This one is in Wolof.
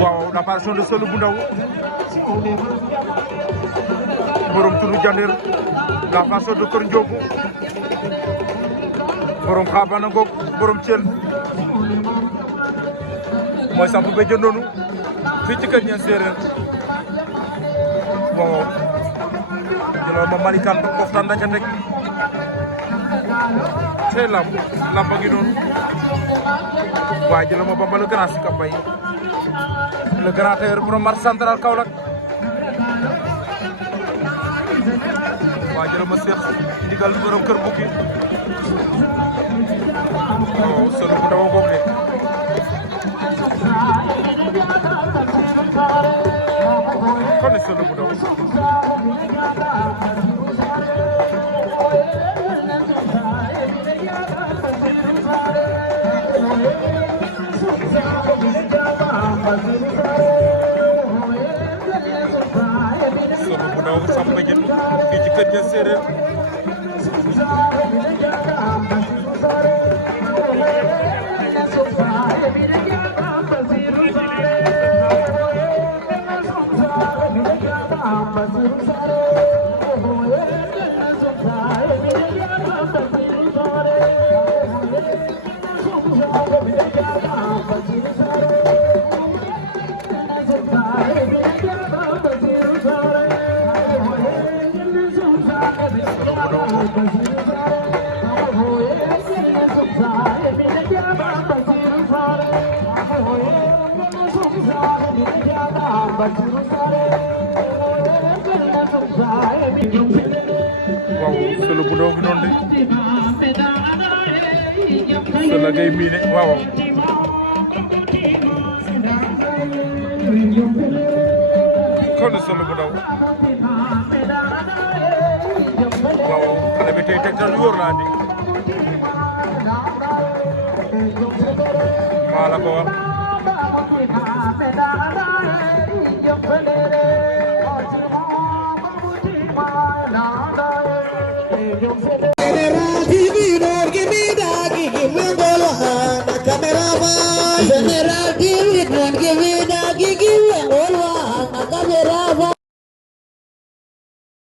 waaw l'apparition de Sëlu bu ndaw borom turu Jandeer l'apparition de Kër Ndiogu borom xaabana ngoog borom Thiel mooy samp ba jëndoonu fii ci kër ñeen séeréer waaw jëloon ma malikaan ba koftaan da ca teg c'est lamb ngi noonu waaye jëloon ma Bamba le grand si Kambay le grand tailleur borom marché central Kaolack waaye jëloon ma Cheikh ndigal borom kër bukki waaw Sëlu bu ndaw goog de kon Sëlu bu ndaw Sëlu bu ndaw Samba Dieng fii ci kër ja séeréer waaw Sëlu bu ndaw gi noonu de Sëlu ngay miine waaw kon Sëlu bu ndaw waaw xale bi tey tegtal wóor naa di maa la ko wax